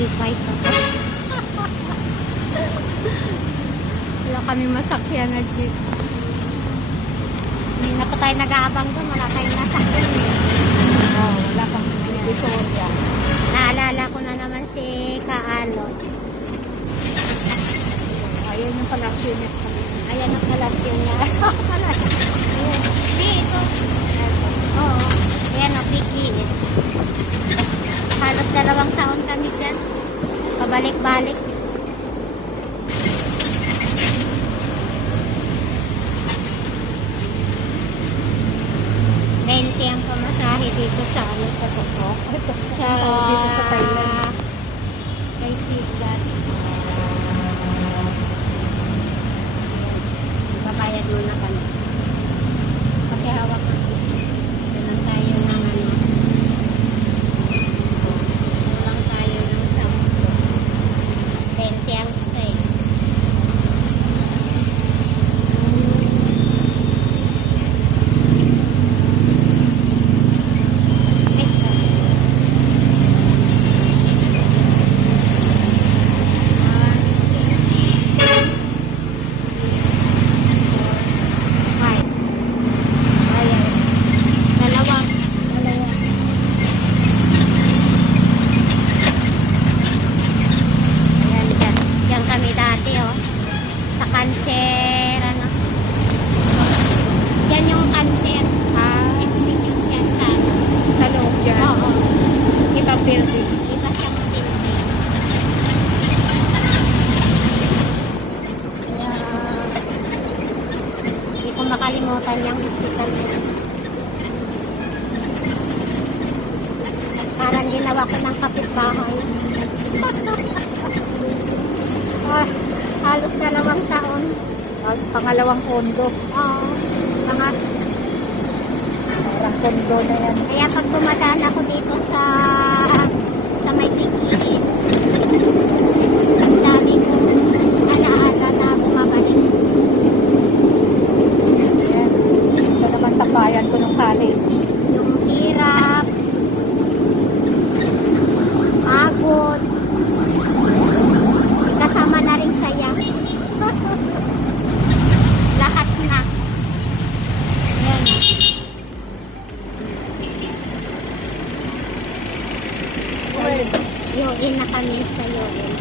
Taytay pa. Wala kami masakyan na jeep. Hindi na pa tayo nag-aabang doon. Wala tayong nasakyan eh. Oh, wala kang Visoria. Naalala ko na naman si Kaalot. Ayan yung Palacios kami. Ayan ang palasyo niya. So, palasyo. Ayan. Dito. Oo. Ayan o, PGH. Halos 2 taon kami dyan. Pabalik-balik. Ang pamasahe dito sa ano sa toko. Sa dito sa Thailand. Kay Siglat. Babayad muna kami. Pakihawak na. Doon tayo ng ano. Doon tayo ng 10. 20 ang stay. Cancer, ano? Yan yung cancer institute yan sa ano? Sa loob dyan. Oo. Ibang building. Iba siyang building. Kaya, hindi ko makalimutan yung hospital yun. Parang ginawa ko ng kapitbahay. Halos 2 taon. Pangalawang kondo. Oo. Parang kondo na yan. Kaya pag dumadaan ako dito sa may PGH, ang dami kong alaala na bumabalik. Yan. Ito naman tambayan ko ng college. Yung hirap, pagod, kasama na rin saya. Lahat na. Ayan. Yoin na kami sa Yoin.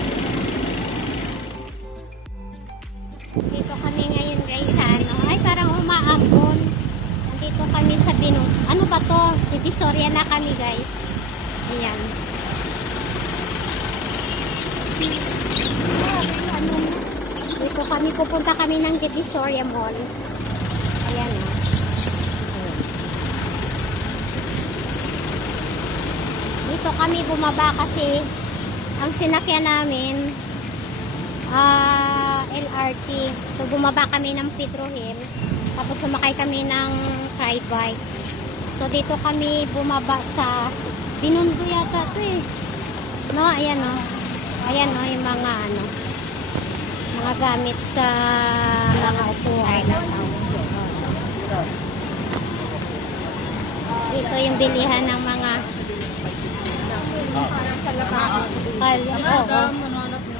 Dito kami ngayon guys sa ano. Ay parang umaambon. Nandito kami sa Binong. Ano ba to? Divisoria na kami guys. Ayan. Ano na? Dito kami pupunta kami ng Divisoria Mall. Ayan o. Dito kami bumaba kasi ang sinakyan namin LRT. So bumaba kami ng Pedro Hill. Tapos sumakay kami ng ride bike. So dito kami bumaba sa Binondo yata ito eh. No, ayan o. Ayan o yung mga ano. Mga gamit sa mga upuan. Dito yung bilihan ng mga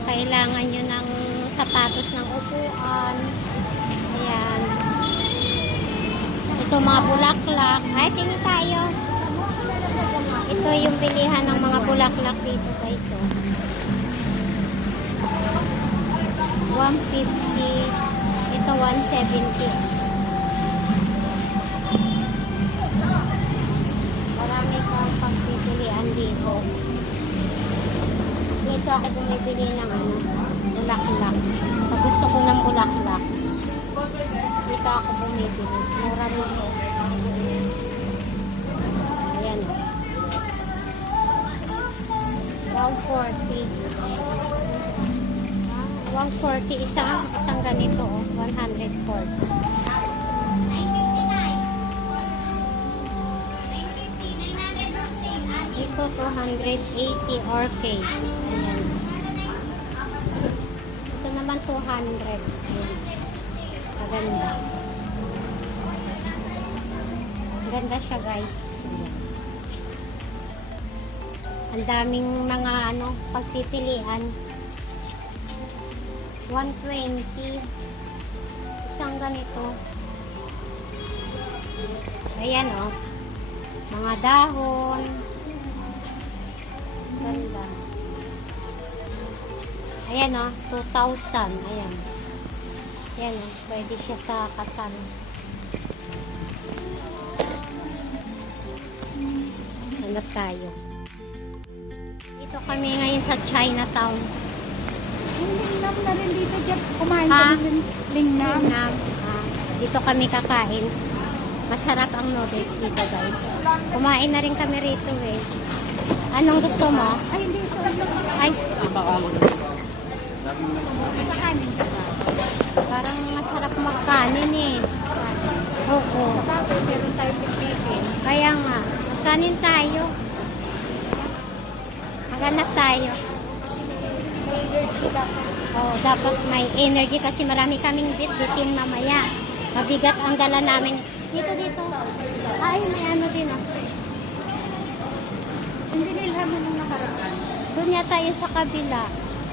kailangan nyo ng sapatos ng upuan. Ayan. Ito mga bulaklak. Ay, tingin tayo. Ito yung bilihan ng mga bulaklak dito guys. So, 150. Ito 170. Marami kang pagpipilian dito. Dito ako bumibili ng ano, bulaklak. Pag gusto ko ng bulaklak, dito ako bumibili. Mura dito. Ayan. 140. 140 isang ganito. 140. Ito 280 orchids. Ayan. Ito naman 200. Ayan. Maganda. Ganda siya guys. Ayan. Ang daming mga ano, pagpipilian. 120. Isang ganito. Ayan oh. Mga dahon. Ganda. Ayan oh, 2,000. Ayan. Ayan oh, pwede siya sa kasal. Hanap tayo. Dito kami ngayon sa Chinatown. Yung lingnam na rin dito dyan. Kumain Ha? ka ng lingnam. Vietnam. Dito kami kakain. Masarap ang noodles dito, guys. Kumain na rin kami rito eh. Anong gusto mo? Ay, hindi ito. Ay, Kakanin ka ba? parang masarap magkanin eh. Oo. Bakit? Meron tayo pipipin. Kaya nga, kanin tayo. Maghanap tayo. Oh, dapat may energy kasi marami kaming bit-bitin mamaya. Mabigat ang dala namin. Dito. Ay, may ano din ah. Hindi nila mo nung nakaraan. Doon yata yung sa kabila.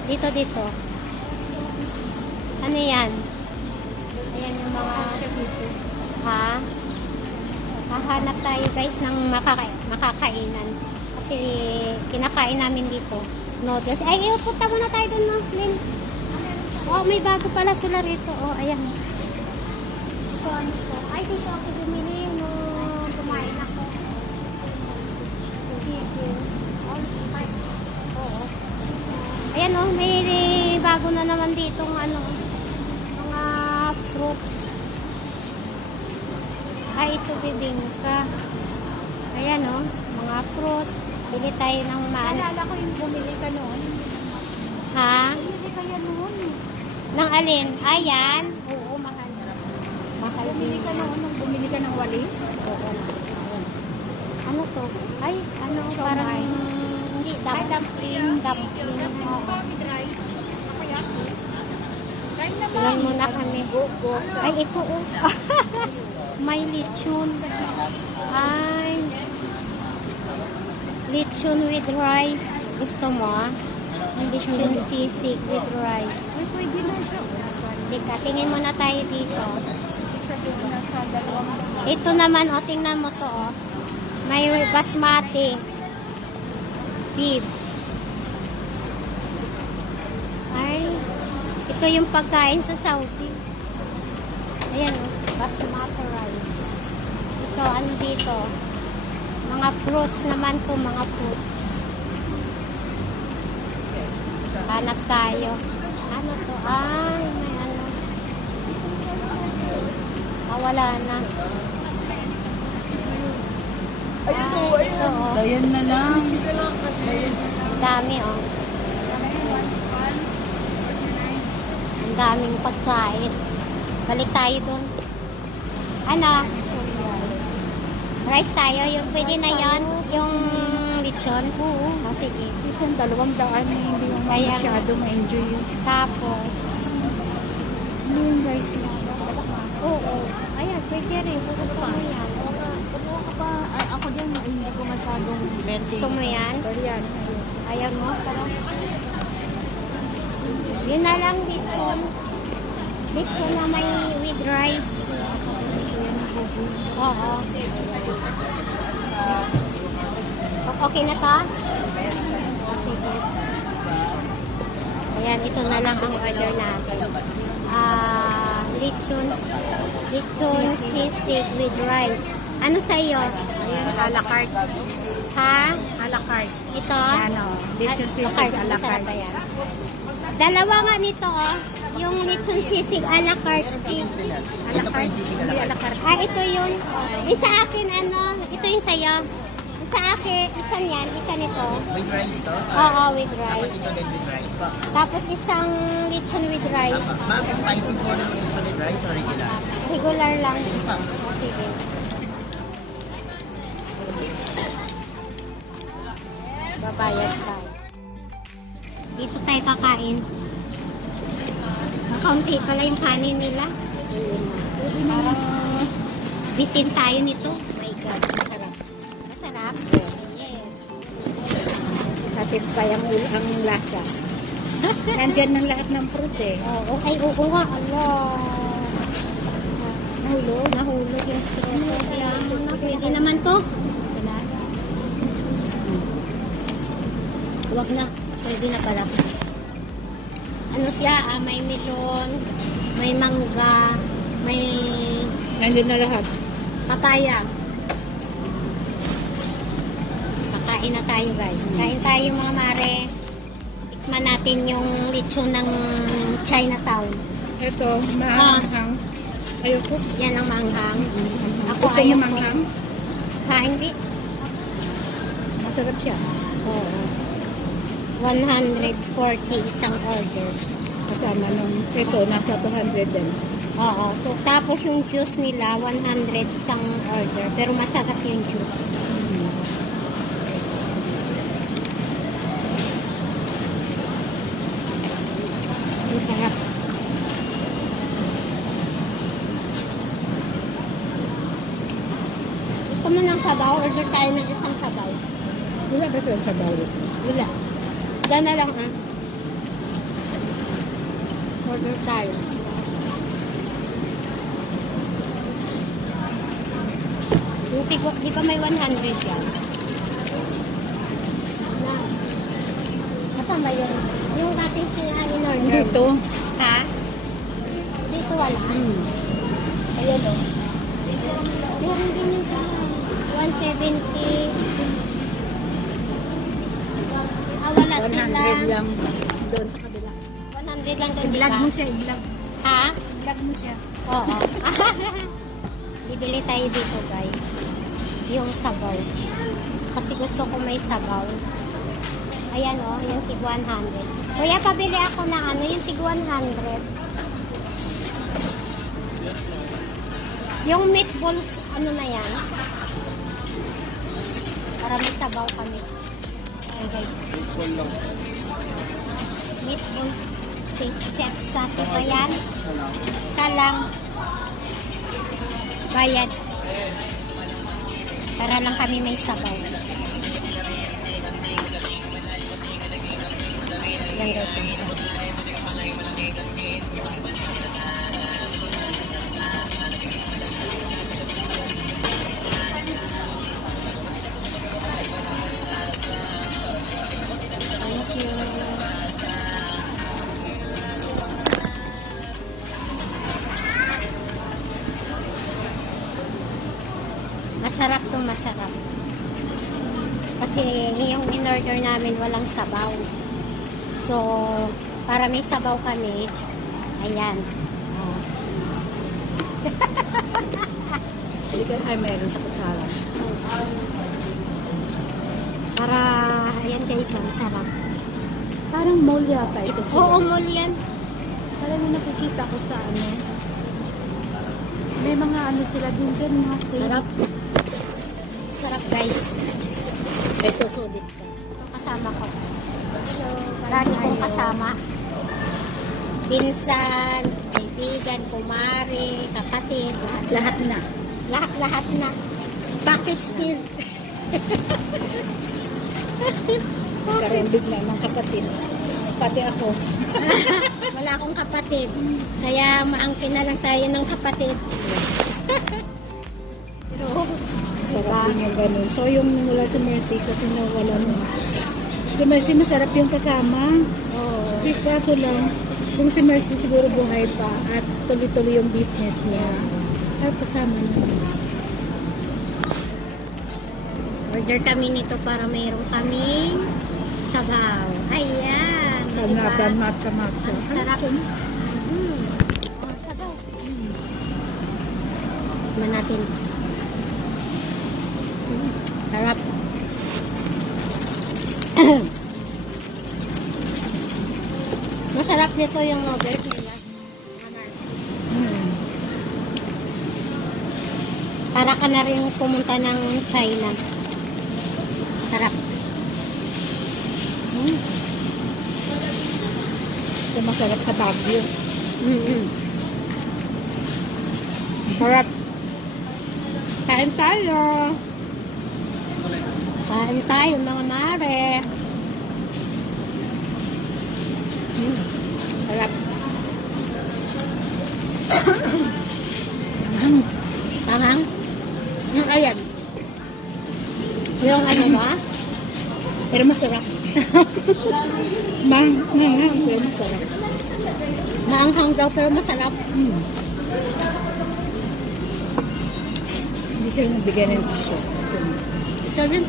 Dito. Ano yan? Ayan yung mga... Ha? Hahanap tayo guys ng makakainan. Kasi kinakain namin dito. Noodles. Ay, punta muna tayo doon, no? Lin. Oh, may bago pala sila rito. Oh, ayan. So, ano to? Ay, dito ako bumili nung kumain ako. Chicken. Oh, oo. Ayan, oh, may bago na naman dito ano, mga fruits. Ay, ito bibingka. Ayan, oh, mga fruits. Bili tayo ng Alala ko yung bumili ka noon. Ha? Bumili kaya noon. Nang alin? Ayan. Oo, mahal. Mahal Bumili ka noon nung bumili ka ng walis. Oo. Ano to? Ay, ano, Siomai. parang hindi, Ay, dumpling. Dumpling. Oo. With rice. Kaya. Rice naman. Ilan muna kami. Gosa. Ay, ito oh. May lechon. Ay. Lechon with rice. Gusto mo ah? Lechon sisig with rice. Ay, pwede na ito. Teka, tingin muna tayo dito. Isa doon na sa dalawang. Ito naman, o, tingnan mo to, oh. May basmati beef. Ay, ito yung pagkain sa Saudi. Ayan, oh, basmati rice. Ito, ano dito? Mga fruits naman to, mga fruits. Hanap tayo. Ano to? Ay, may ano. Wala na. Ito, oh. Dayan na lang. Dami, oh. Ang daming pagkain. Balik tayo dun. Ano? Rice tayo. Yung pwede na yon, yung lechon. Oo. Oh, sige. Isang 200 hindi mo Kaya- masyado ma-enjoy yun. Tapos, Ano yung rice na? oo. Ayan, pwede rin. Gusto mo yan. Kumuha ka pa. Ako din, hindi ko masyadong betting. Gusto mo yan? Pero yan. Ayaw mo? Parang... Yun na lang, lechon. Lechon na may with rice. Oo. Okay na to? Sige. Ayan, ito na lang ang order natin. Lechon sisig with rice. Ano sa iyo? Ayan, a la carte. Ha? A la carte. Ito? Ano, lechon sisig a la Masarap carte. ba yan? Dalawa nga nito, oh. Yung lechon sisig a la carte. A la carte. Hindi a la carte. Ah, ito yun. Isa akin, ano, ito yung sa'yo. Isa akin, isa niyan, isa nito. With rice to? Oo, with Tapos rice. ito din with rice pa. Tapos isang lechon with rice. Ma'am, spicy po ng lechon with rice or regular? Regular lang. Sige pa. Oh, sige. Babayad tayo. Dito tayo kakain. Kaunti pala yung kanin nila. Parang bitin tayo nito. Oh my God, masarap. Masarap? Yes. satisfy ang lasa. Nandyan ng lahat ng fruit eh. Oo, ay, oo nga, Allah. Nahulog yung strawberry. Yan, pwede naman to. Huwag na, pwede na pala. Ano siya, may melon, may mangga, may Nandyan na lahat. papaya. Kakain na tayo guys. Kain tayo mga mare. Tikman natin yung lechon ng Chinatown. Ito, maanghang. Ayoko. Yan ang manghang. Ako Gusto mo ayaw ko. manghang? Ha, hindi. Masarap siya. Oo. 140 isang order. Kasama nung, ito, nasa 200 din. Oo. Tapos yung juice nila, 100 isang order. Pero masarap yung juice. Ang sarap. Gusto mo ng sabaw? Order tayo ng isang sabaw. Wala ba sila sa bawit? Wala. Diyan na lang ha. Order tayo. Yung tigwak, di ba may 100 yan? Na. Asan ba yun? Yung ating in-order. Dito. Ha? Dito wala. Ayun o. Meron din yung 170. Wala sila. 100 lang doon sa kabila. 100 lang doon, di I-vlog ba? mo siya, i-vlog. Ha? I-vlog mo siya. Oo. Bibili tayo dito, guys. Yung sabaw. Kasi gusto ko may sabaw. Ayan o, yung tig 100. Kuya, pabili ako ng ano, yung tig 100. Yung meatballs, ano na yan? Para may sabaw kami. Ayan, guys. Meatballs set sa ba yan? Isa lang. Bayad. Para lang kami may sabaw. Yan guys. Thank you. Masarap to, masarap. Kasi yung in-order namin walang sabaw. So, para may sabaw kami, ayan. Oh. Ay, meron sa kutsara. Para, ayan guys, ang sarap. Parang mall yata ito. Oo, mall yan. Parang yung nakikita ko sa ano. May mga ano sila din dyan, mga sale. Sarap. Sarap guys. Ito, solid ka. Ito kasama ko. Lagi kong kasama. Pinsan, kaibigan, kumari, kapatid. Lahat na. Lahat na. Bakit still? Karembig na ng kapatid. Pati ako. Wala akong kapatid. Kaya maangkin na lang tayo ng kapatid. Pero, Sarap din yung ganun. So, yung mula sa Mercy, kasi nawala mo. Si Mercy, masarap yung kasama. oh, Si kaso lang, kung si Mercy siguro buhay pa at tuloy-tuloy yung business niya. Sarap kasama niya. order kami nito para mayroon kaming sabaw. Ayan. Diba? Matcha. Ang sarap. Mm. Oh, sabaw. Tikman natin. Sarap. Masarap nito yung noodles nila. Para ka na rin pumunta ng China. Sarap. Ito masarap sa Baguio. Sarap. Kain tayo. Kain tayo mga mare. Harap. Tangang. Ayan. Yung ano ba? Pero masarap. Manghang, pero masarap. Maanghang daw pero masarap. Hindi siya nagbigay ng tissue. Ito din.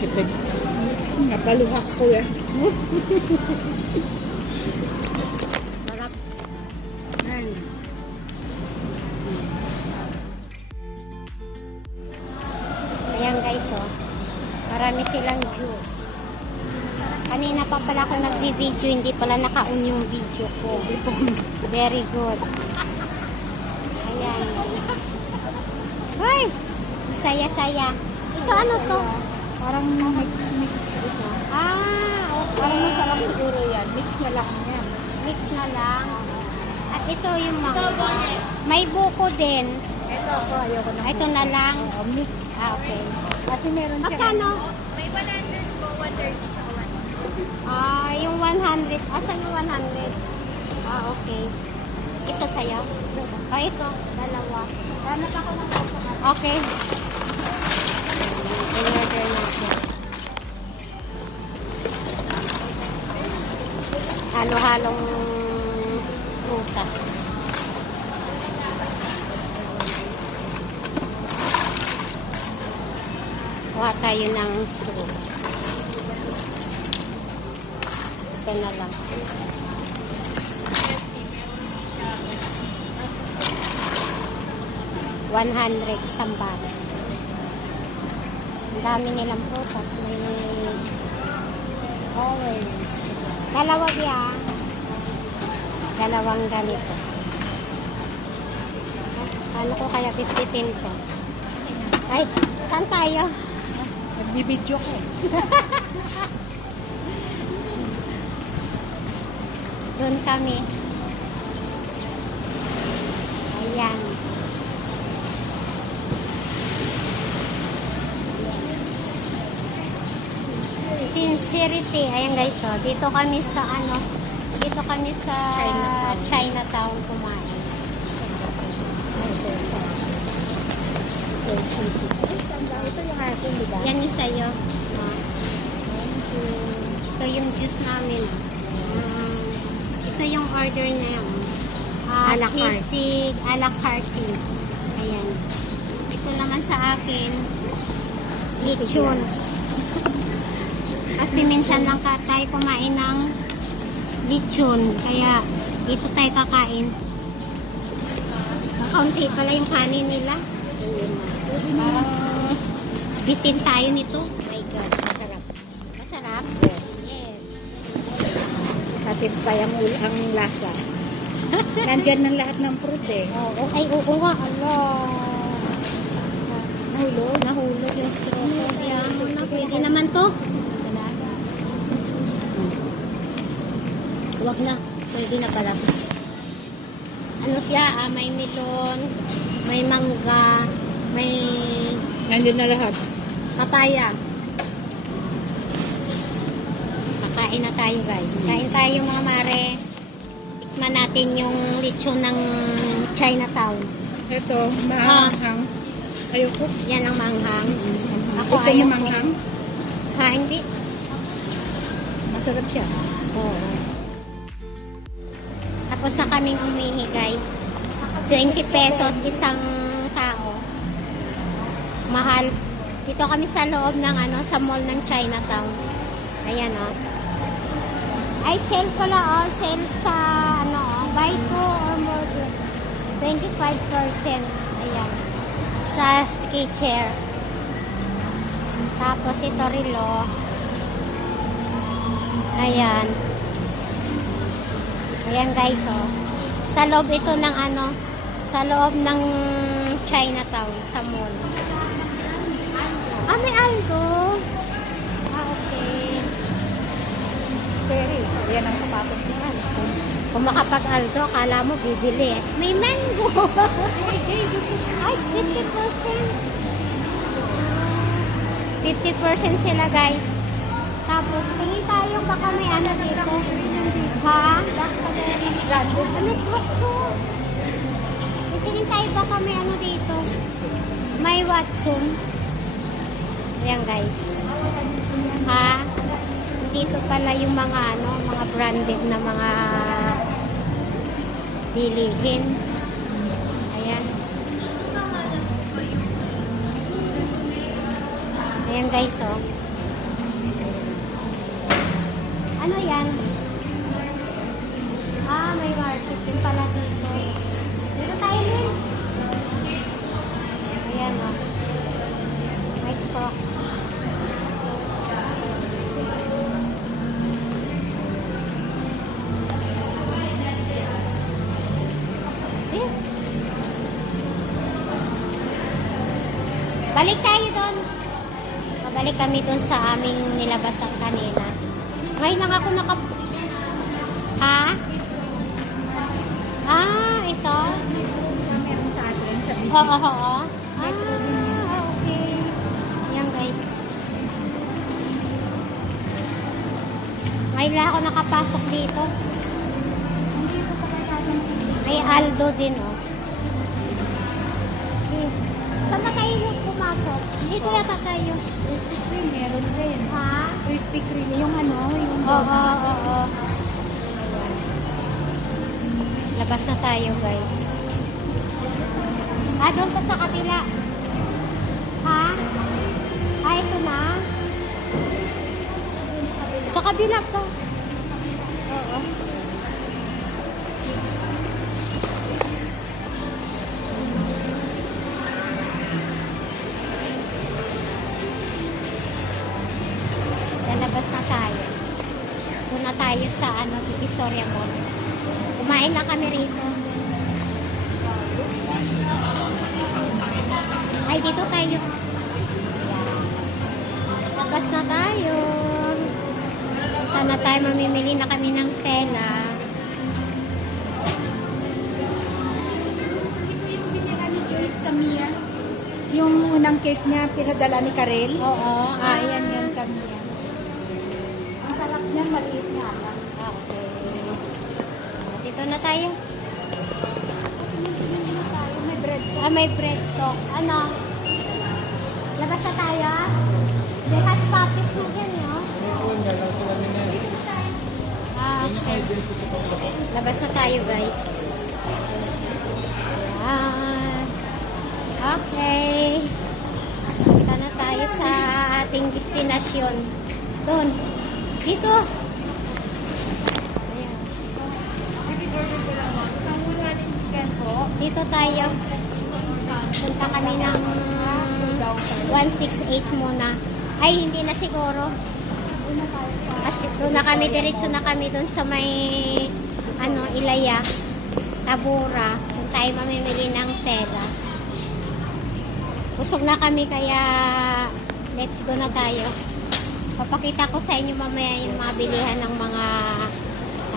Tipid. Napaluhak ko eh. Sarap. Ayan. Ayan guys, oh. Marami silang juice. Kanina pa pala ako nagbi-video, hindi pala naka-on yung video ko. Very good. Ayan. Hoy! Saya-saya. Ito ano to? Parang mix ito. Okay. Parang masarap siguro yan. Mix na lang yan. Mix na lang. At ito yung mga. May buko din. Ito ako, ayoko na. Ito na lang. Mix. Okay. Kasi meron siya. Magkano? May 100 po, 130 sa 1. Yung 100. Asan yung 100? Okay. Ito sa'yo. Ito. Dalawa. Hanap ako ng Okay. In-order natin. Halo-halong prutas. Kuha tayo ng straw. Ito na lang. $100 isang baso. Ang dami nilang prutas. May orange. Dalawa biya. Dalawang ganito. Ano ko kaya 50 to? Ay, saan tayo? Nagbibidyo ko. Doon kami. Ayan. Sincerity. Ayan guys, oh. Dito kami sa Chinatown kumain. Ito yung akin, di ba? Yan yung sa'yo. Ito yung juice namin. Ito yung order na yun. A la carte. Sisig a la carte. Ayan. Ito naman sa akin, lechon. Kasi minsan lang tayo kumain ng lechon. Kaya dito tayo kakain. Kaunti pala yung kanin nila. Parang bitin tayo nito. Oh my God, masarap. Masarap? Yes. Satisfy ang lasa. Nandyan ng lahat ng fruit eh. Oo. Ay, oo nga. Allah. Nahulog yung strawberry. Ano na, pwede naman to. Wag na. Pwede na pala. Ano siya? May melon, may mangga, may Nandyan na lahat. papaya. Kakain na tayo guys. Kain tayo mga mare. Tikman natin yung lechon ng Chinatown. Ito, maanghang. Ayoko. Yan ang manghang. Ako Gusto mo ayaw ko. manghang? Ha, hindi. Masarap siya. Oo. Tapos na kaming umihi guys. 20 pesos isang tao. Mahal. Dito kami sa loob ng sa mall ng Chinatown. Ayan oh. Ay, sale pala oh. Sale sa buy 2 or more 25%. Ayan. Sa ski chair. Tapos ito relo. Ayan. Ayan guys oh. Sa loob ito ng sa loob ng Chinatown sa mall. May Aldo. Okay. Very. Yan ang sapatos niya. Kung makapag-Aldo, akala mo bibili eh. May mango. Ay, 50%. 50% sila guys. Tapos, tingin tayo baka may ano dito. Ha? Ano Watson? Tingin tayo baka may ano dito. May Watson. Ayan guys. Ha? Dito pala yung mga ano, mga branded na mga bilihin. Ayan. Ayan guys, oh. Ano yan? Ah, may market din pala dito. Dito tayo din. Ayan, oh. May crock. Eh. Balik tayo doon. Balik kami doon sa aming nilabasan kanina. Ngayon lang ako Ha? Ah, ito? Meron sa atin sa business. Oo. Ah, okay. Yan guys. Ngayon lang ako nakapasok dito. May Aldo din, oh. Okay. Saan na kayo pumasok? Dito yata tayo. Krispy Kreme, meron din. Ha? Krispy Kreme, yung ano, yung Oo. Ayan. Labas na tayo, guys. Ah, doon pa sa kabila. Ha? Ah, ito na. Sa kabila pa. Oo. Lalabas na tayo. Doon na tayo sa ano, Divisoria Mall. Kumain na kami rito. Ay, dito tayo. Labas na tayo. Punta na tayo. Mamimili na kami ng tela. yung binila ni Joyce Camilla. Yung unang cake niya, pinadala ni Karel. Oo. Ayan yun, Camilla. Ang sarap niya, maliit nga lang. Okay. Dito na tayo. May bread. Ah, may bread stock. Ano? Labas na tayo? Dekas papis na dyan, no? Ah, okay. Labas na tayo, guys. Ayan. Okay. Punta na tayo sa ating destinasyon. Doon. Dito. Ayan. Dito tayo. Punta kami ng 168 muna. Ay, hindi na siguro. Kasi doon na kami, diretso na kami doon sa may ano, Ilaya, Tabura. Kung tayo mamimili ng tela. Busog na kami kaya let's go na tayo. Papakita ko sa inyo mamaya yung mga bilihan ng mga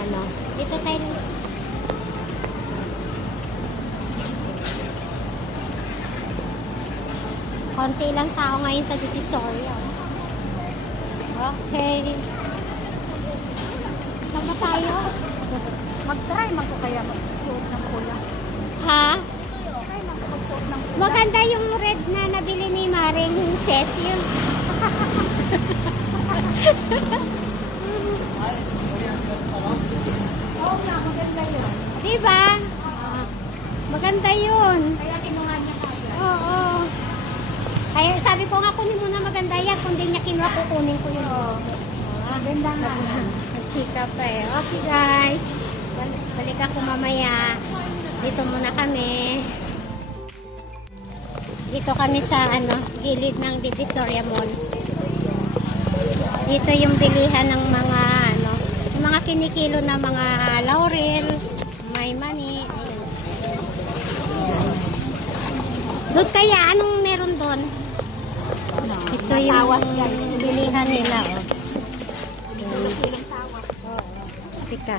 ano. Dito tayo. Konti lang tao ngayon sa Divisoria. Okay. Saan ba tayo? Mag-try man ko kaya mag-suot ng pula. Ha? Try man ko mag-suot ng pula. Maganda yung red na nabili ni Maring Cecil. Oo nga, maganda yun. Diba? Maganda yun. Kaya kinuha niya kaya. Oo. Kaya sabi ko nga kunin mo na maganda yan. Kung di niya kinuha, kukunin ko yun. Maganda nga. Chika pa eh. Okay guys. Balik ako mamaya. Dito muna kami. Dito kami sa ano, gilid ng Divisoria Mall. Dito yung bilihan ng mga ano, yung mga kinikilo na mga laurel, may mani. Ayan. Doon kaya, anong meron doon? Ito yung Tawas, guys. bilihan nila. Oh. Ilang tawas. Pika.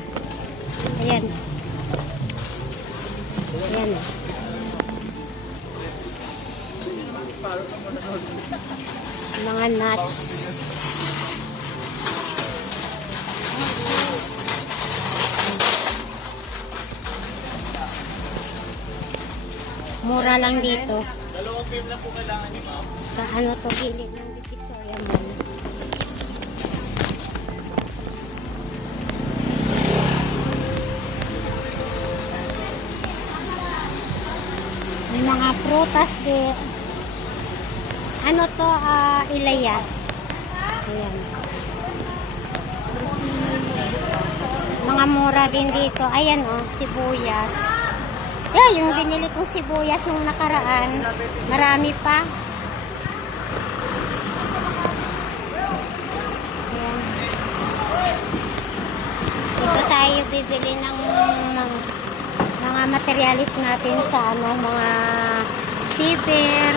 Ayan. Ayan. Mga nuts. Mura lang dito. Dalawang film na po kailangan ni ma'am. Sa ano to, gilid ng Divisoria Mall. May mga prutas din. Ano to, ilaya. Ayan. Mga mura din dito. Ayan oh, sibuyas. Yeah, yung binili kong sibuyas nung nakaraan. Marami pa. Ayan. Dito tayo bibili ng mga materialis natin sa ano, mga sipir,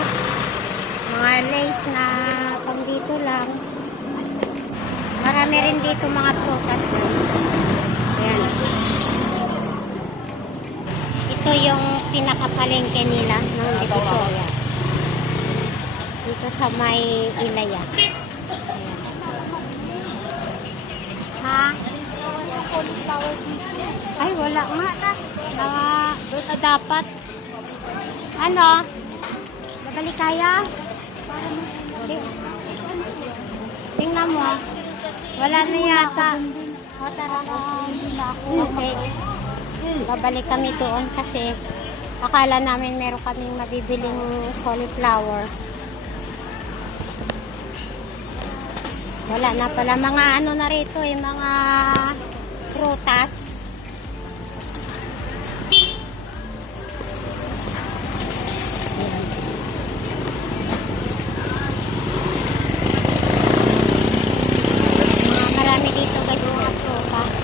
mga lace na pang dito lang. Marami rin dito mga prutas, guys. Ayan. Ito yung pinakapalengke nila ng Divisoria. Dito sa may Ilaya. Ayan. Ha? Ay, wala nga. Doon na dapat. Ano? Babalik kaya? Tingnan mo. Wala na yata. O, tara na. Okay. Babalik kami doon kasi akala namin meron kaming mabibiling cauliflower. Wala na pala. Mga ano na rito eh, mga prutas. Marami dito guys mga prutas.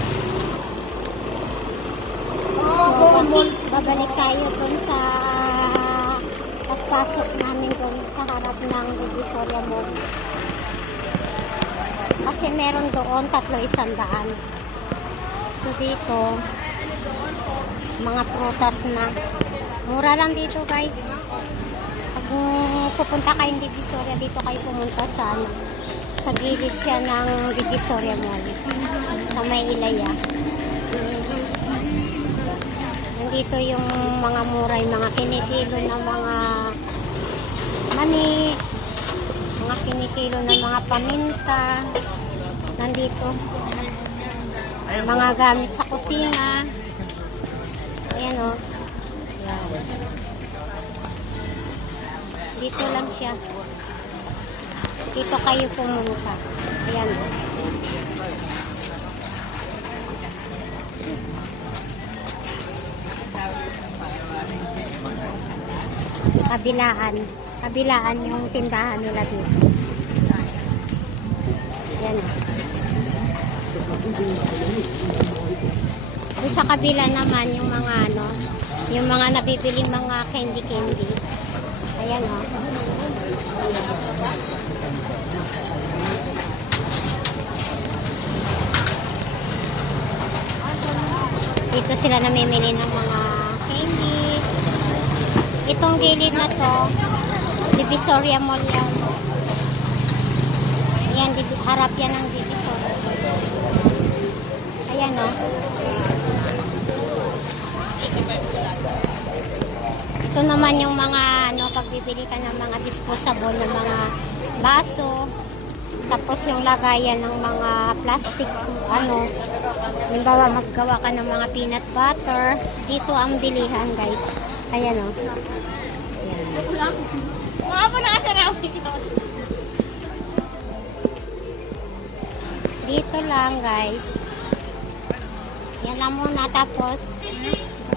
Babalik tayo dun sa pagpasok namin dun sa harap ng Divisoria Mall. Kasi meron doon 300. So dito, mga prutas na. Mura lang dito guys. Pag pupunta kayong Divisoria, dito kayo pumunta sa ano, sa gilid siya ng Divisoria Mall. Sa may Ilaya. Dito yung mga mura, yung mga kinikilo na mga mani, mga kinikilo na mga paminta. Nandito. Mga gamit sa kusina. Ayan o. Ayan. Dito lang siya. Dito kayo pumunta. Ayan o. Kabilaan yung tindahan nila dito. Yan. Doon sa kabila naman yung mga ano, yung mga nabibiling mga candy. Ayan o. Dito sila namimili ng mga candy. Itong gilid na to, Divisoria Mall yan. Ayan, harap yan ng Divisoria. Ayan o. Ito naman yung mga, ano, pagbibili ka ng mga disposable ng mga baso. Tapos yung lagayan ng mga plastic, ano, halimbawa maggawa ka ng mga peanut butter. Dito ang bilihan guys. Ayan o. Ayan. Dito lang guys. Yan lang muna. Tapos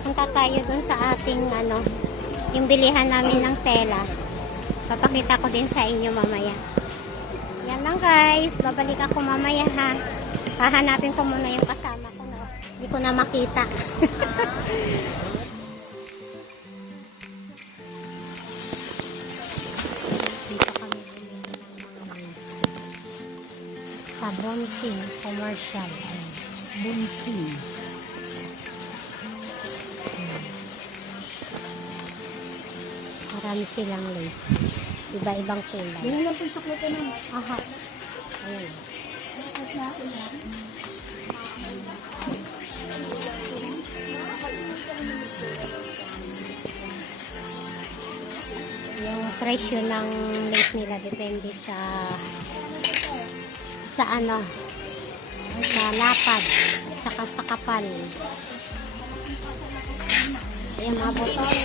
punta tayo dun sa ating ano, yung bilihan namin ng tela. Papakita ko din sa inyo mamaya. Yan lang guys. Babalik ako mamaya ha. Hahanapin ko muna yung kasama ko. No? Hindi ko na makita. Sa Bonsing Commercial. Bonsing. Marami silang lace. Iba-ibang kulay. Yan lang po yung suklatan naman. Aha. Ayan. At natin yan. Yung presyo ng lace nila depende sa ano, sa lapad, saka sa kapal. Ayan, mga botol.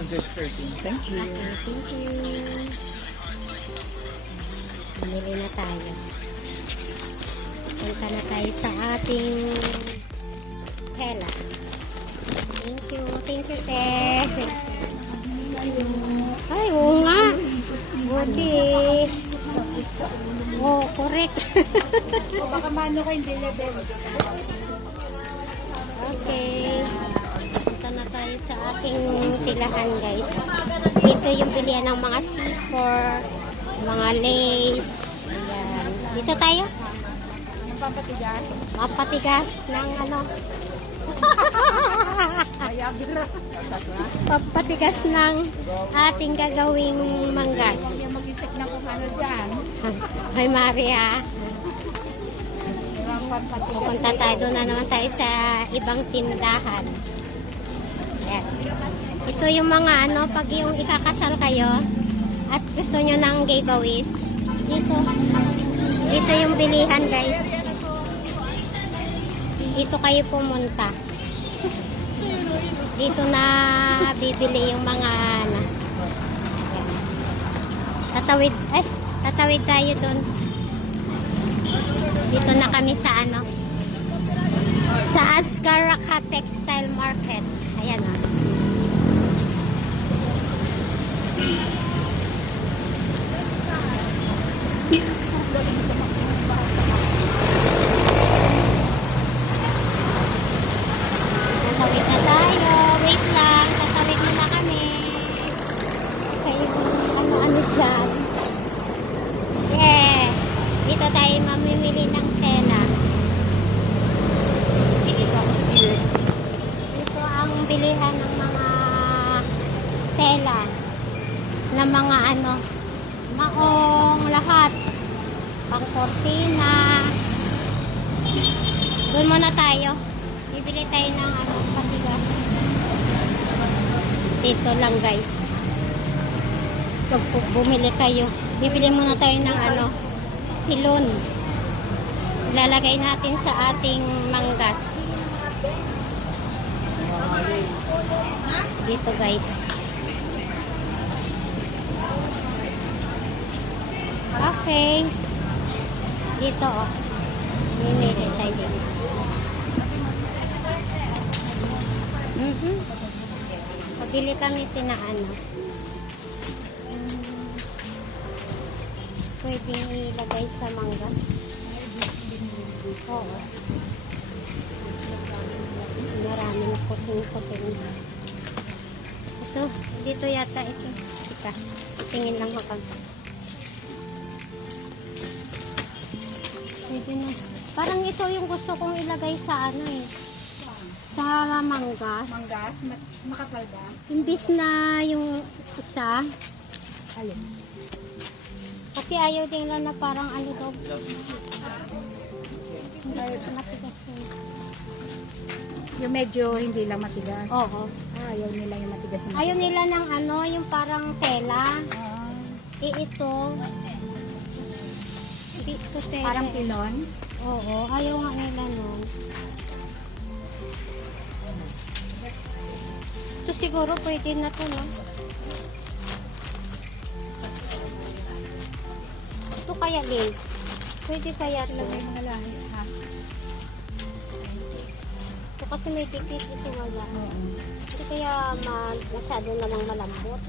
113. Thank you. Thank you. Bumili na tayo. Punta na tayo sa ating tela. Thank you. Thank you, te. Ay, oo nga. Buti. Oo, correct. O baka mano ko hindi level. Okay. Punta na tayo sa ating tilahan, guys. Dito yung bilihan ng mga zipper, mga lace. Ayan. Dito tayo. Ang papatigas. Mapatigas ng ano. Ayabira. Papatigas ng ating gagawing manggas. Yung mag-isip na kung ano dyan. Ay, Maria. Ang papatigas. Pupunta tayo. Doon na naman tayo sa ibang tindahan. Ayan. Ito yung mga ano, pag yung ikakasal kayo at gusto nyo ng giveaways. Dito yung bilihan, guys. Dito kayo pumunta. Dito na bibili yung mga ano. Ayan. Tatawid tayo doon. Dito na kami sa ano. Sa Ascaraka Textile Market. Ayan o. Tatawid na tayo. Wait lang. Tatawid muna kami. Kayo ano dyan. Yeah. Dito tayo mamimili ng tela. Ito ang bilihan ng mga tela. Na mga ano. Maong lahat. Pang kortina. Doon muna tayo. Bibili tayo ng ano, patigas. Dito lang, guys. Pag bumili kayo, bibili muna tayo ng ano, hilon. Ilalagay natin sa ating manggas. Dito, guys. Okay. Dito, oh. Bumili tayo dito. Pabili kami tinaano. Pwedeng ilagay sa manggas. Oo. Maraming puting-puting. Ito, dito yata ito. Tika, tingin lang ako. Pwede na. Parang ito yung gusto kong ilagay sa ano eh. Sa manggas. Manggas. Makapal ba? Imbis na yung isa. Alin? Kasi ayaw din lang na parang ano daw. Hindi ko matigas yun. Yung medyo hindi lang matigas. Oo. Ayaw nila yung matigas. Ayaw nila ng ano, yung parang tela. Ah, Ito. Ito tela. parang pilon. Oo, ayaw nga nila nun. Ito siguro pwede na to, no? Ito kaya, Lil? Pwede kaya to? Ilagay mo na lang. Ha? Ito kasi may dikit, ito wala. Oo. Hindi kaya masyado namang malambot.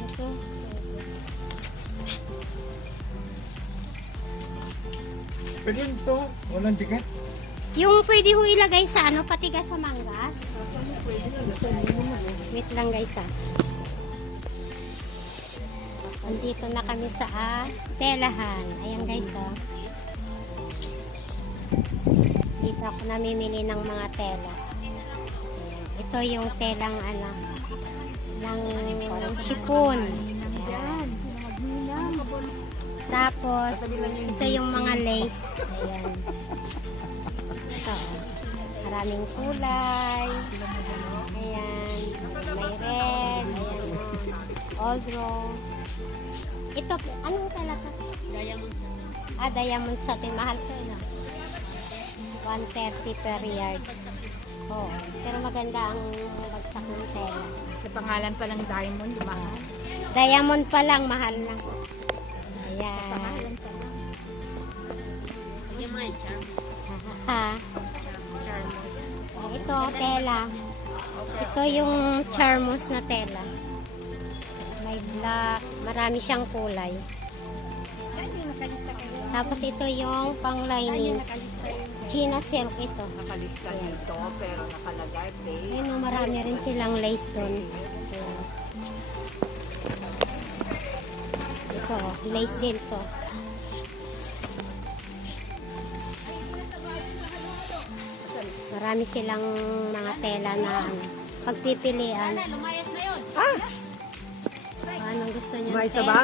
Ito. Pwede ito. Walang ticket. Yung pwede ho ilagay sa ano, patigas sa manggas. Wait lang, guys, ah. Nandito na kami sa telahan. Ayan guys, oh. Dito ako namimili ng mga tela. Ayan. Ito yung telang ano, ng parang chiffon. Ayan. Tapos, ito yung mga lace. Ayan. Ito, oh. Maraming kulay. Ayan. May red. Ayan, oh. Old rose. Ito, anong tela to? Diamond satin. Diamond satin. Mahal to, no? 130 per yard. Oh, pero maganda ang bagsak ng tela. Sa pangalan pa lang diamond, mahal. Diamond pa lang, mahal na. Ayan. Ha. Ito, tela. Ito yung charmos na tela. May black. Marami siyang kulay. Tapos ito yung pang lining. China silk ito. Nakalista dito, pero nakalagay pay. Ayun, oh, marami rin silang lace doon. Ayan. Ito, lace din to. Marami silang mga tela na ano, pagpipilian. Anong gusto niyo? Lumayas na Tela. ba?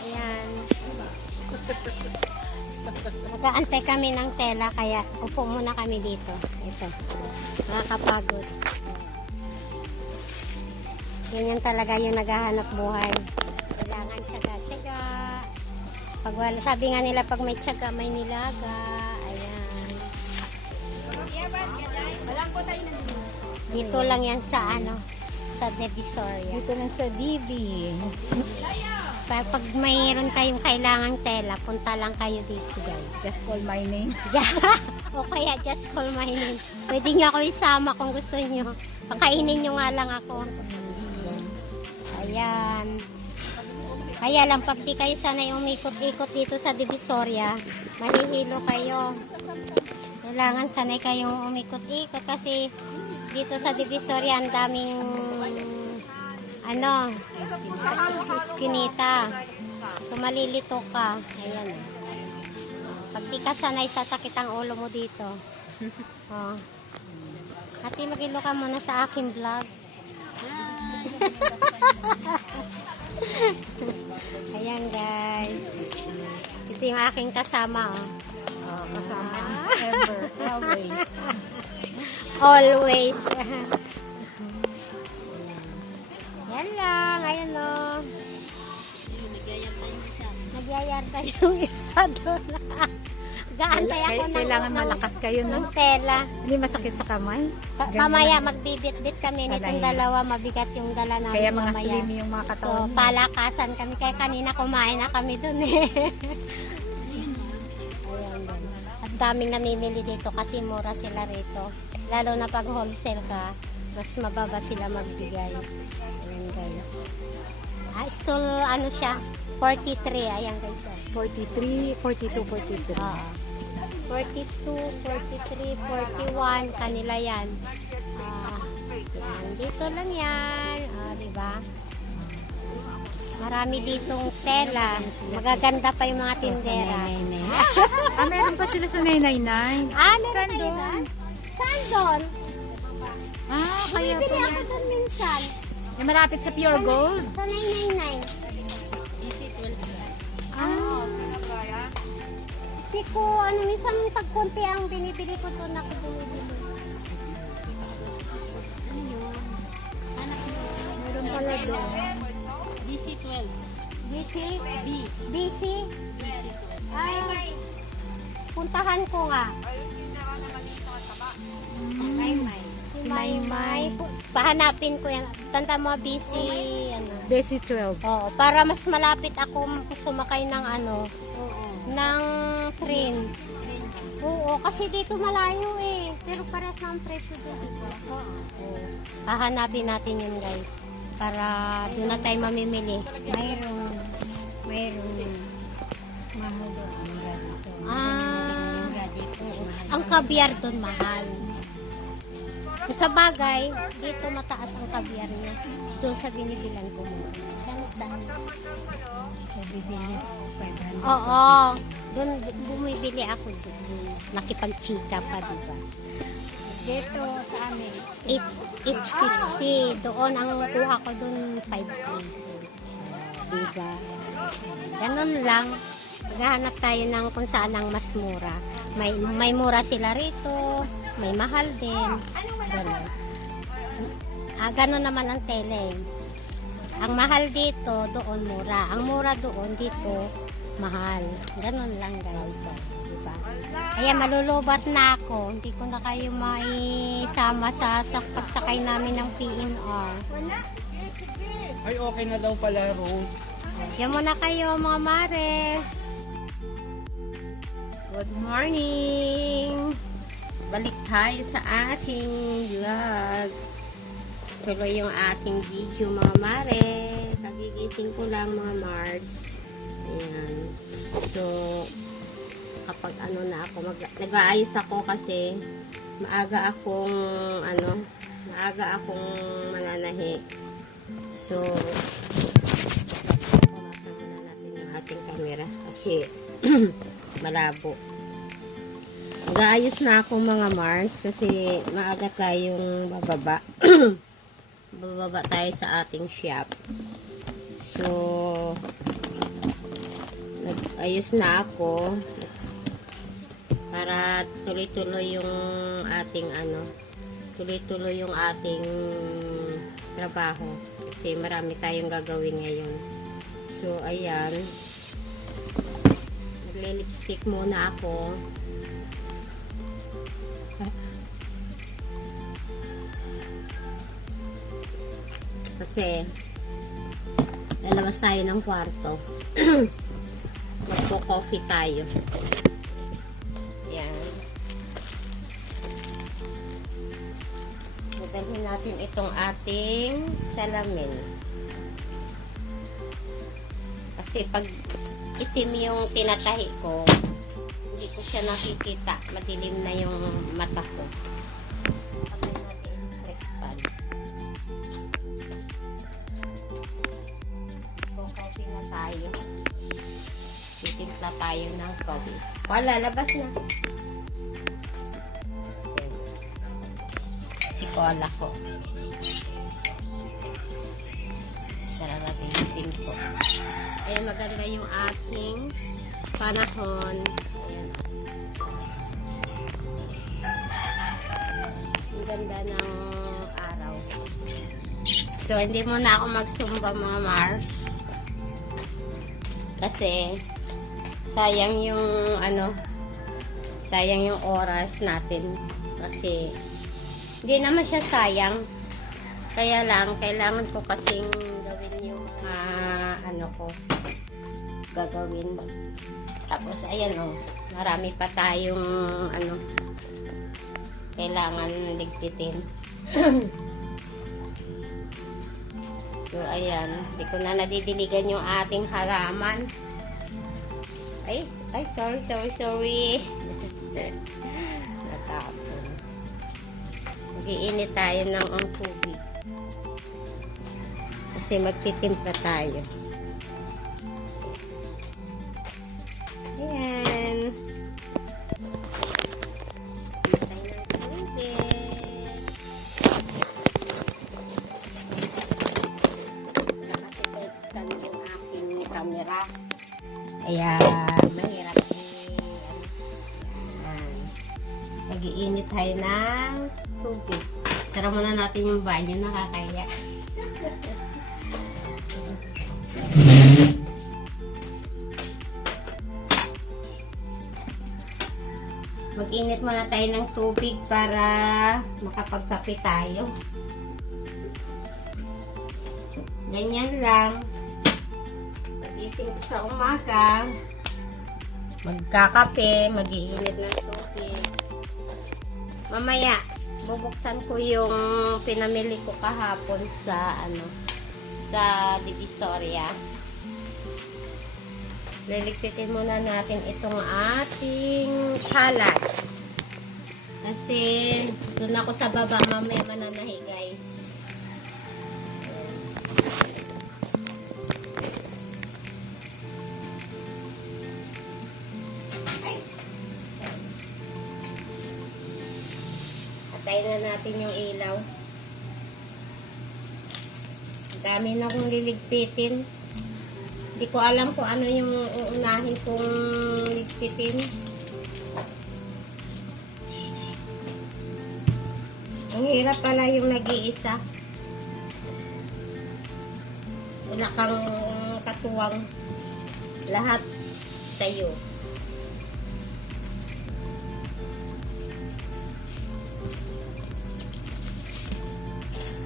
Ayan. Nag-aantay kami ng tela kaya upo muna kami dito. Ito. Nakakapagod. Ganyan talaga yung naghahanap buhay. Kailangan tiyaga-tiyaga. Pag wala, sabi nga nila pag may tiyaga, may nilaga. Ayan. Dito lang yan sa ano, sa Divisoria. Dito na sa DB. Pag mayroon kayong kailangang tela, punta lang kayo dito, guys. Just call my name. O kaya just call my name. Pwede nyo ako isama kung gusto nyo. Pakainin nyo nga lang ako. Ayan. Kaya lang, pag di kayo sanay umikot-ikot dito sa Divisoria, mahihilo kayo. Kailangan sanay kayong umikot-ikot kasi dito sa Divisoria, ang daming ano, iskinita. So, malilito ka. Ayan. Pag di ka sanay, sasakit ang ulo mo dito. Oh. Ate, mag-ilo ka muna sa aking vlog. Ayan, guys. Ito yung aking kasama, oh. Kasama. Ever. Always. Always. Yan lang. Ayan, oh. Nagyayarta yung isa doon. Gaantay ako ng Kailangan malakas kayo, no? ng tela. Hindi masakit sa kamay. Mamaya magbibit-bit kami nitong Sanay. dalawa. Mabigat yung dala namin Kaya mga mamaya. slim yung mga So, katawan. palakasan kami. Kaya kanina kumain na kami dun eh. Ayan, guys. At daming namimili dito kasi mura sila rito. Lalo na pag wholesale ka, mas mababa sila magbigay. Ayan, guys. Stall, ano siya, 43. Ayan, guys. 43, 42, 43. Oo. 42, 43, 41. Kanila yan. Yan. Dito lang yan. Diba? Marami ditong tela. Magaganda pa yung mga tindera. Meron pa sila sa 999. Meron Saan kayo doon? doon? Saan doon? Kaya Bumibili pala. ako doon minsan. Yung malapit sa Pure Gold. Sa 999. Kasi ko, minsan pag konti ang binibili ko doon ako bumibili. Meron pala doon. BC? BC? Ay, puntahan ko nga. Si Maymay. Pahanapin ko yan. Tanda mo, BC, Basic 12. Oo, para mas malapit ako sumakay ng ng train. Oo, kasi dito malayo eh. Pero parehas na ang presyo doon, diba? Oo. Hahanapin natin yun, guys. Para doon na tayo mamimili. Mayroon. Mahal doon. Ang kabyar doon mahal. Kung sa bagay, dito mataas ang kabyar niya. Doon sa binibilan ko mo. Saan? So, bibili sa 500. Oo. Doon bumibili ako doon. Nakipag-chika pa, diba? Dito sa amin. 850. Doon ang kuha ko doon 580. Diba? Ganun lang. Maghahanap tayo ng kung saan ang mas mura. May mura sila rito. May mahal din. Ganun. Ganun naman ang tele. Ang mahal dito, doon mura. Ang mura doon, dito, mahal. Ganun lang, guys. Diba? Kaya malulubat na ako. Hindi ko na kayo maisama sa pagsakay namin ng PNR. Ay, okay na daw pala, Rose. Diyan muna kayo, mga mare. Good morning! Balik tayo sa ating vlog. Tuloy yung ating video, mga mare. Kagigising ko lang, mga Mars. Ayan. So, kapag ano na ako, nag-aayos ako kasi maaga akong mananahi. So, punasan muna natin yung ating camera kasi malabo. Nag-aayos na ako, mga Mars, kasi maaga tayong bababa. Bababa tayo sa ating shop. So, nag-ayos na ako para tuloy-tuloy yung ating tuloy-tuloy yung ating trabaho kasi marami tayong gagawin ngayon. So, ayan. Nagle-lipstick muna ako. Kasi lalabas tayo ng kwarto. Magpo-coffee tayo. Yan. Dadalhin natin itong ating salamin. Kasi pag itim yung tinatahi ko, hindi ko siya nakikita. Madilim na yung mata ko. Patay natin yung stretch pan. Coffee na tayo. Titimpla tayo ng coffee. Wala, labas na. Si cola ko. Sarap yung tinto. Ayan, maganda yung ating panahon. Ayan. Ang ganda ng araw. So, hindi muna ako magsumba, mga Mars. Kasi sayang yung sayang yung oras natin. Kasi hindi naman siya sayang. Kaya lang kailangan ko kasing gawin yung mga gagawin. Tapos ayan marami pa tayong kailangan ligpitin. So, ayan. Hindi ko na nadidiligan yung ating halaman. Ay, sorry. Natapon. Mag-iinit tayo ng tubig. Kasi magtitimpla tayo. Ayan. Tayo ng tubig. Camera. Ayan, mahirap mag-iinit tayo ng tubig. Sara muna natin yung banyo, nakakaya. Mag-init muna tayo ng tubig para makapagkape tayo. Ganyan lang. Pagising ko sa umaga, magkakape, mag-iinit ng tubig. Mamaya, bubuksan ko yung pinamili ko kahapon sa sa Divisoria. Liligpitin muna natin itong ating kalat. Kasi doon ako sa baba mamaya mananahi guys. Patayin na natin yung ilaw. Dami na akong liligpitin. Hindi ko alam kung ano yung uunahin kong ligpitin. Ang hirap pala yung nag-iisa. Wala kang katuwang. Lahat sa'yo.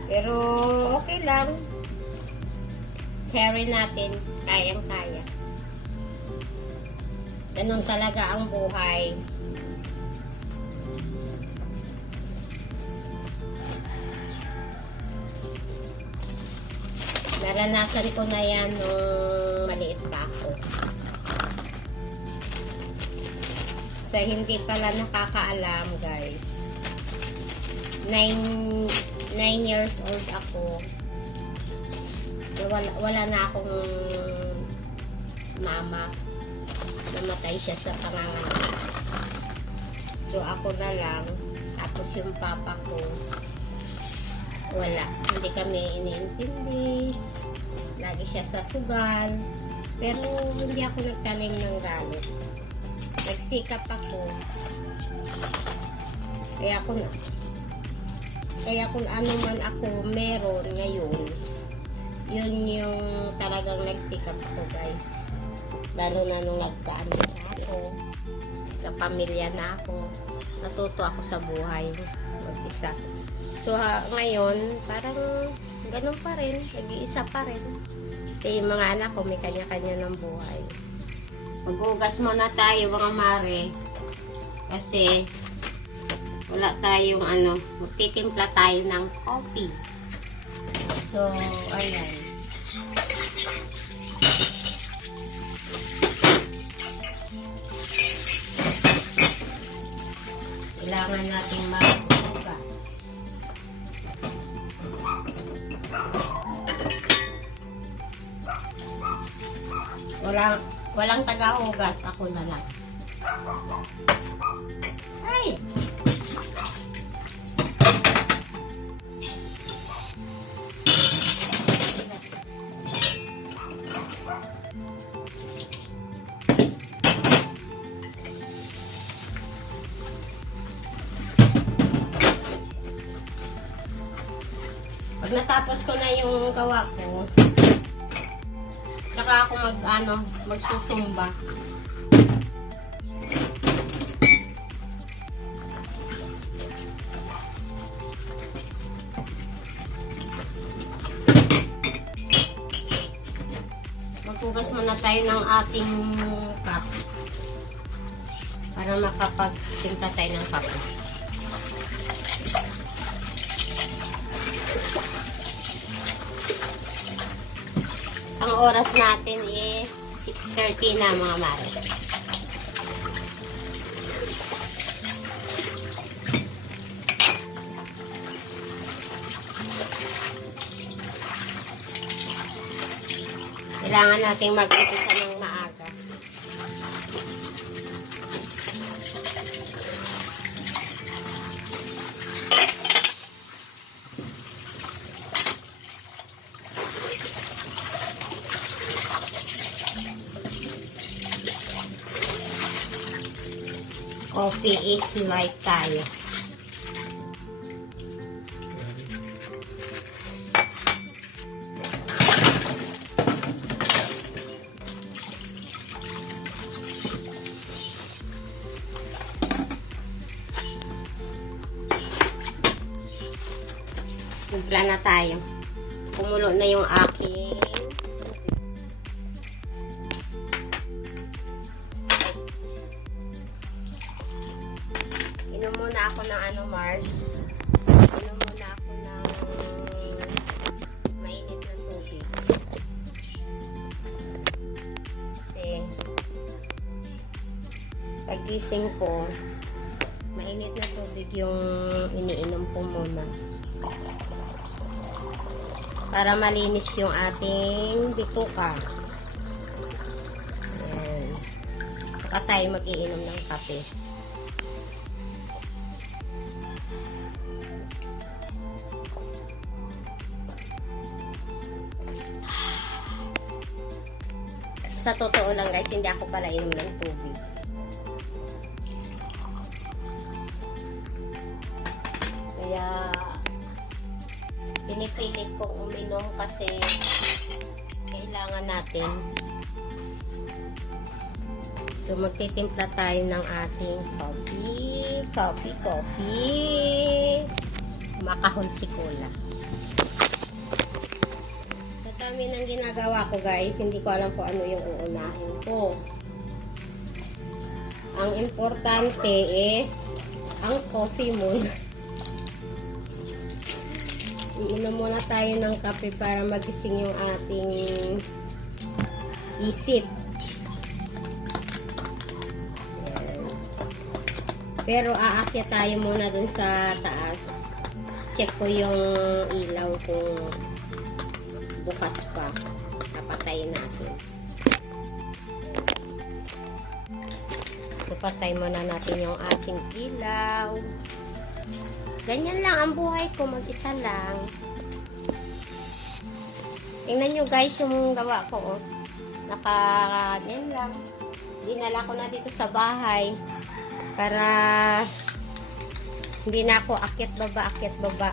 Pero okay lang. Carry natin. Kayang-kaya. Ganun talaga ang buhay. Naranasan ko na yan nung maliit pa ako. So, hindi pala nakakaalam, guys. 9 years old ako. Wala na akong mama. Namatay siya sa panganganak. So, ako na lang. Tapos yung papa ko, wala. Hindi kami iniintindi. Lagi siya sa sugal. Pero hindi ako nagtanim ng galit. Nagsikap ako. Kaya kung ano man ako meron ngayon, yun yung talagang nagsikap ako guys. Lalo na nung nagkaano na ako, kapamilya na ako, natuto ako sa buhay mag-isa. So ngayon parang ganun pa rin, nag-iisa pa rin. Kasi yung mga anak ko may kanya-kanya ng buhay. Mag-ugas muna tayo mga mare. Kasi wala tayong magtitimpla tayo ng coffee. So, ayan. Kailangan natin mag-ugas. Walang taga-ugas, ako na lang. Ay! Pag natapos ko na yung gawa ko, saka ako magsusumba. Maghugas muna tayo ng ating cup para makapagtimpla tayo ng kape. Ang oras natin is 6:30 na mga mare. Kailangan natin mag-umpisa ng maaga. Coffee is life tayo. Timpla na tayo. Kumulo na yung aking inom muna ako ng Mars. Inom muna ako ng mainit na tubig. Kasi pagising ko, mainit mainit na tubig yung iniinom ko muna. Para malinis yung ating bituka. Ayan. Saka tayo mag-iinom ng kape. Sa totoo lang guys, hindi ako pala inom ng tubig. Kaya pinipilit kong uminom kasi kailangan natin. So magtitimpla tayo ng ating coffee. Makahon si cola. Sa dami ng ginagawa ko guys, hindi ko alam kung ano yung uunahin ko. Ang importante is ang coffee muna. Iinom muna tayo ng kape para magising yung ating isip. Ayan. Pero aakyat tayo muna dun sa taas. Check ko yung ilaw kung bukas pa. Napatayin natin. So patay muna natin yung ating ilaw. Ganyan lang ang buhay ko, mag-isa lang. Tingnan nyo guys yung gawa ko. Oh. Yan lang. Dinala ko na dito sa bahay. Para hindi na ako akyat baba.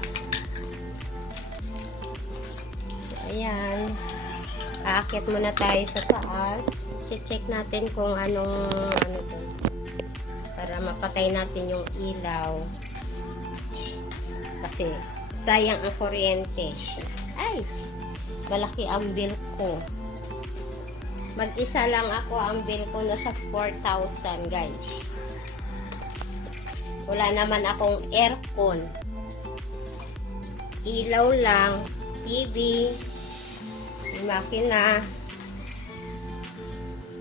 So, ayan. Aakyat muna tayo sa taas. Check natin kung ano to. Para mapatay natin yung ilaw. Kasi sayang ang kuryente. Ay! Malaki ang bill ko. Mag-isa lang ako, ang bill ko nasa 4,000 guys. Wala naman akong aircon. Ilaw lang, TV, makina.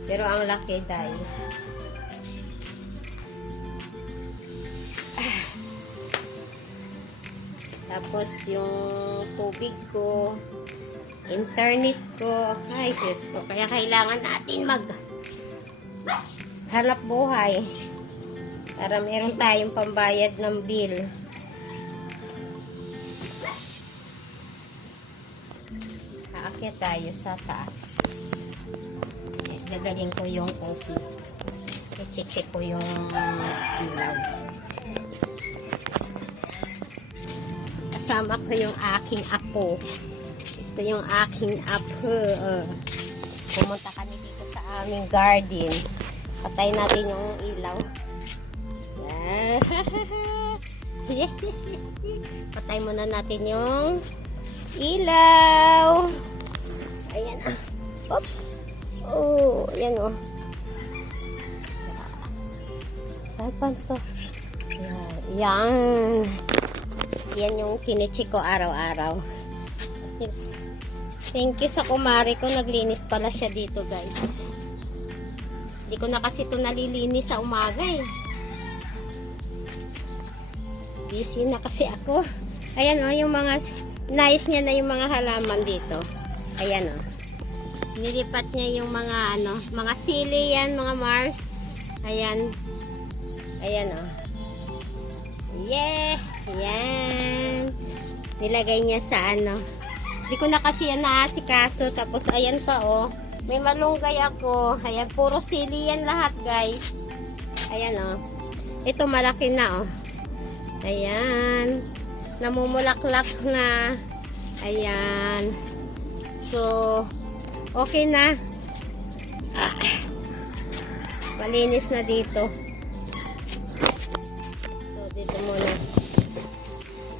Pero ang laki dahil. Tapos yung tubig ko, internet ko, ay Diyos ko, kaya kailangan natin hanap buhay para meron tayong pambayad ng bill. Aakyat tayo sa taas. Gagaling ko yung coffee. I-check ko yung ilaw. Kasama ko yung aking apo. Ito yung aking apo. Pumunta kami dito sa aming garden. Patay natin yung ilaw. Patay muna natin yung ilaw. Ayan. Oops. Oh, ayan oh. Saan to? Yan. Yan yung chinecheck ko araw-araw. Thank you sa kumari ko. Naglinis pala siya dito guys. Hindi ko na kasi ito nalilinis sa umaga eh. Busy na kasi ako. Ayan o, yung mga nice niya na yung mga halaman dito. Ayan o. Nilipat niya yung mga mga sili yan, mga Mars. Ayan. Ayan o. Yeah! Ayan. Nilagay niya sa Hindi ko na kasi yan naasikaso. Tapos ayan pa o. May malunggay ako. Ayan, puro sili yan lahat guys. Ayan o. Ito malaki na o. Ayan. Namumulaklak na. Ayan. So, okay na. Malinis na dito. So, dito muna.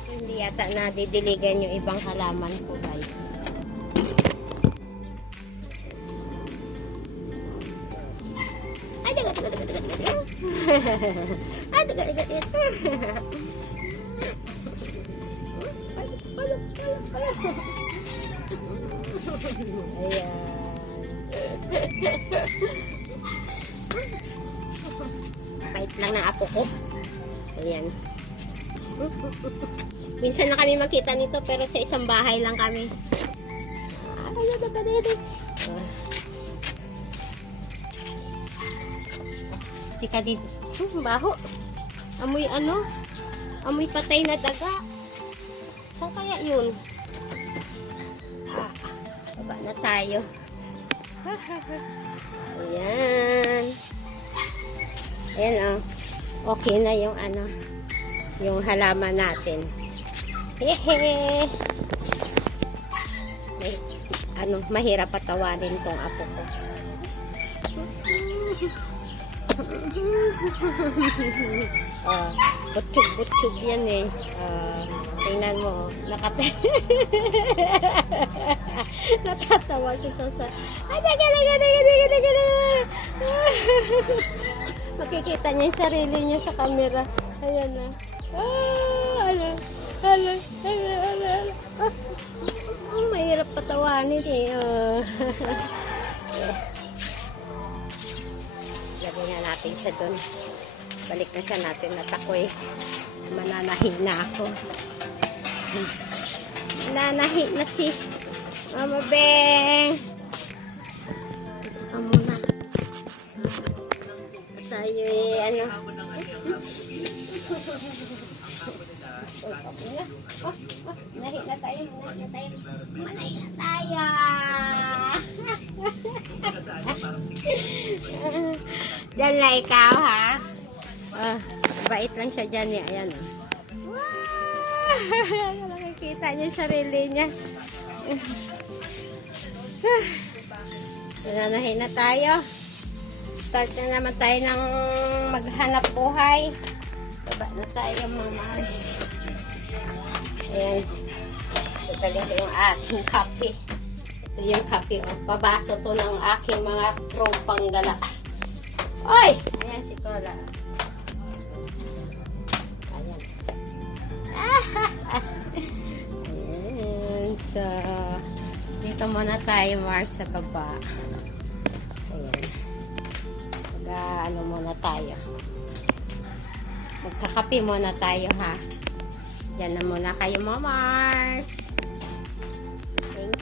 Hindi yata nadidiligan yung ibang halaman ko, guys. Ay, dagat. Ay, dagat. Ayan. Kahit lang na apo ko. Ayan. Minsan na kami makita nito pero sa isang bahay lang kami. Tika dito. Baho. Amoy ano? Amoy patay na daga. Saan kaya yun? Baba na tayo. Ayan. Ayan oh. Okay na yung ano, yung halaman natin. Hehe. Ano, mahirap patawanin tong apo ko. Butsyog yan eh. Tingnan mo, natatawa siya sa makikita niya yung sarili niya sa camera. Ayan na. Mahirap patawanin eh. Lagyan nga natin siya dun. Balik na siya natin at ako'y mananahi na ako. Mananahi na si Mama Beng. Amo na. Tayo eh, ano. Nahi na tayo. Manahi na tayo. Diyan na ikaw, ha? Bait lang siya dyan, eh. Ayan, oh. Wow! Nakikita niya yung sarili niya. Nananahin na tayo. Start na naman tayo ng maghanap buhay. Baba na tayo, mamas. Ayan. Dadalhin ko yung aking kape. Ito yung kape. Oh. Pabaso to ng aking mga tropang gala. Oy! Ayan si Tola. Ayan. Ayan. So, dito muna tayo, Mars, sa baba. Ayan. Ano muna tayo. Magkakape muna tayo, ha? Diyan na muna kayo, Mars.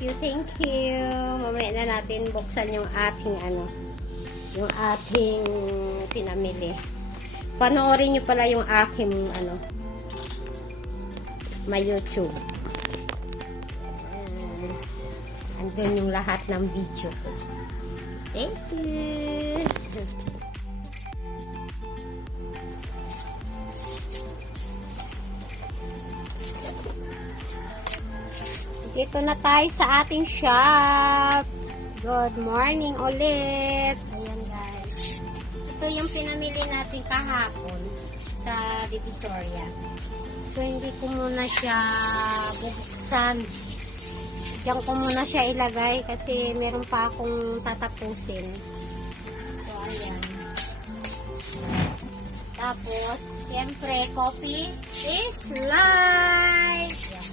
Thank you. Mamaya na natin buksan yung ating yung ating pinamili. Panoorin nyo pala yung aking may YouTube. Andun yung lahat ng video ko. Thank you. Dito na tayo sa ating shop. Good morning ulit. Ayan guys. Ito yung pinamili natin kahapon sa Divisoria. So hindi ko muna siya bubuksan. Diyan ko muna siya ilagay kasi meron pa akong tatapusin. So ayan. Tapos, siyempre, coffee is life. Ayan.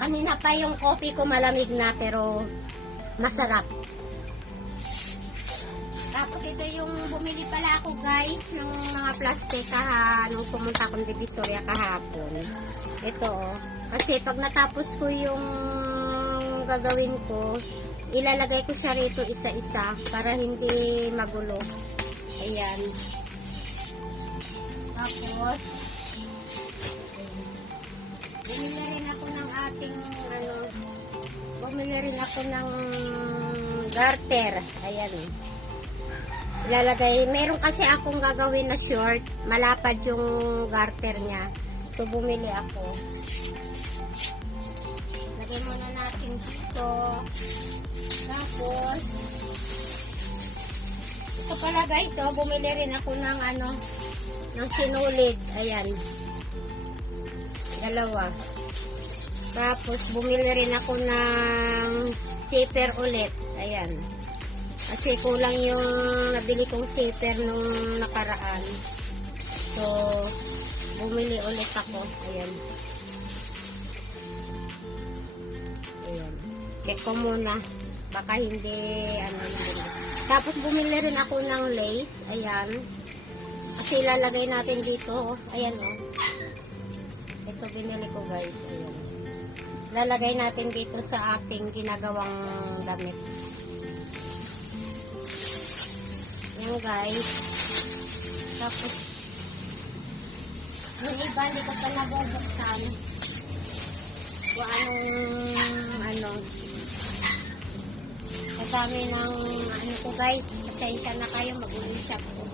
Kanina pa yung coffee ko malamig na pero masarap. Tapos ito yung bumili pala ako guys ng mga plastic nung pumunta akong Divisoria kahapon. Ito oh. Kasi pag natapos ko yung gagawin ko, ilalagay ko siya rito isa-isa para hindi magulo. Ayan. Tapos bumili rin ako ng ating bumili rin ako ng garter. Ayan. Ilalagay, meron kasi akong gagawin na short, malapad yung garter niya. So bumili ako. Lagay muna natin dito. Tapos ito pala guys, oh, bumili rin ako ng ng sinulid. Ayan. Dalawa. Tapos, bumili rin ako ng zipper ulit. Ayan. Kasi kulang yung nabili kong zipper nung nakaraan. So, bumili ulit ako. Ayan. Ayan. Check ko muna. Baka hindi, Tapos bumili rin ako ng lace. Ayan. Kasi ilalagay natin dito. Ayan o. Ito binili ko guys. Ayan. Lalagay natin dito sa ating ginagawang damit. Ayan guys. Tapos yung iba hindi ko pa nabubuksan. Kung anong madami ng ano ko guys, pasensya na kayo, mag-uusap ko.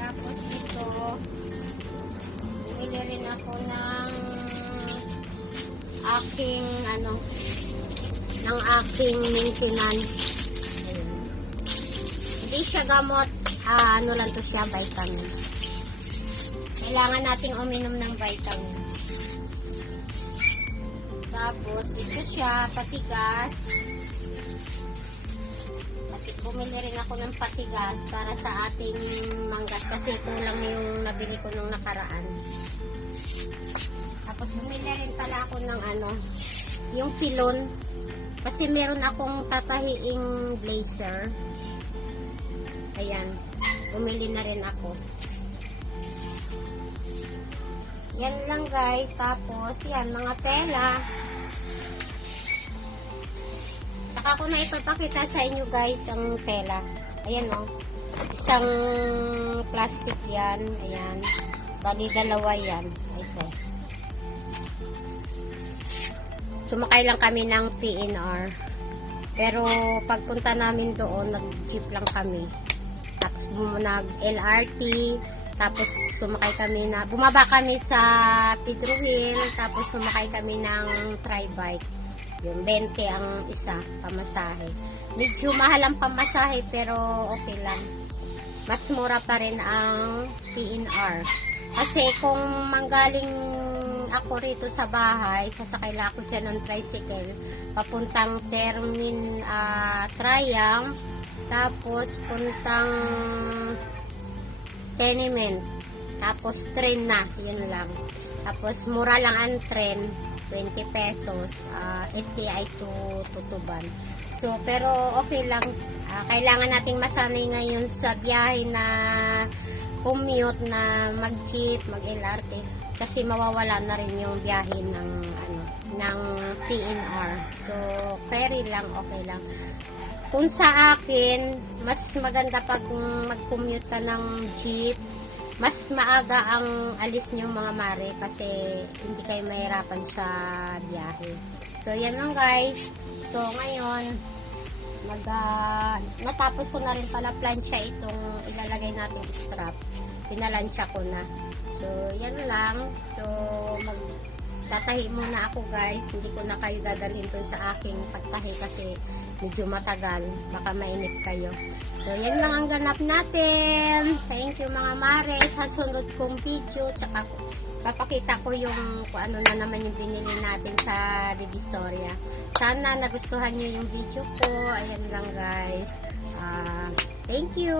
Tapos ito, bumili rin ako ng aking ng aking maintenance. Ayun. Hindi siya gamot, ano lang to siya, vitamins. Kailangan nating uminom ng vitamins. Tapos, ito siya, patigas. Bumili rin ako ng patigas para sa ating manggas kasi kulang yung nabili ko nung nakaraan. Tapos, bumili rin pala ako ng yung pilon. Kasi meron akong tatahiing blazer. Ayan. Bumili na rin ako. Yan lang guys. Tapos, yan, mga tela. Saka ko na ipapakita sa inyo guys ang tela. Ayan o. Isang plastic yan. Ayan. Bali, dalawa yan. Ito. Sumakay lang kami ng PNR. Pero, pagpunta namin doon, nag-jeep lang kami. Tapos, nag-LRT. Tapos, bumaba kami sa Pedro Hill. Tapos, sumakay kami ng tri-bike. Yung 20 ang isa, pamasahe. Medyo mahal ang pamasahe, pero okay lang. Mas mura pa rin ang PNR. Kasi kung manggaling ako rito sa bahay, sasakay lang ako dyan ng tricycle, papuntang Triang, tapos puntang Tenement, tapos train na, yun lang. Tapos mura lang ang train, 20 pesos, FTI to Tutuban. So, pero okay lang. Kailangan nating masanay ngayon sa biyahe na commute, na mag-jeep, mag-LRT. Kasi mawawala na rin yung biyahe ng PNR. So, carry lang, okay lang. Kung sa akin, mas maganda pag mag-commute ka ng jeep, mas maaga ang alis nyo mga mare kasi hindi kayo mahirapan sa biyahe. So, yan lang guys. So, ngayon, natapos ko na rin pala plancha itong ilalagay nating strap. Pinalansya ko na. So, yan lang. So, tatahi muna ako guys. Hindi ko na kayo dadalhin dun sa aking pagtahi kasi medyo matagal. Baka mainip kayo. So, yan lang ang ganap natin. Thank you mga mare sa sunod kong video. Tsaka papakita ko yung kung ano na naman yung binili natin sa Divisoria. Sana nagustuhan nyo yung video ko. Ayan lang guys. Thank you.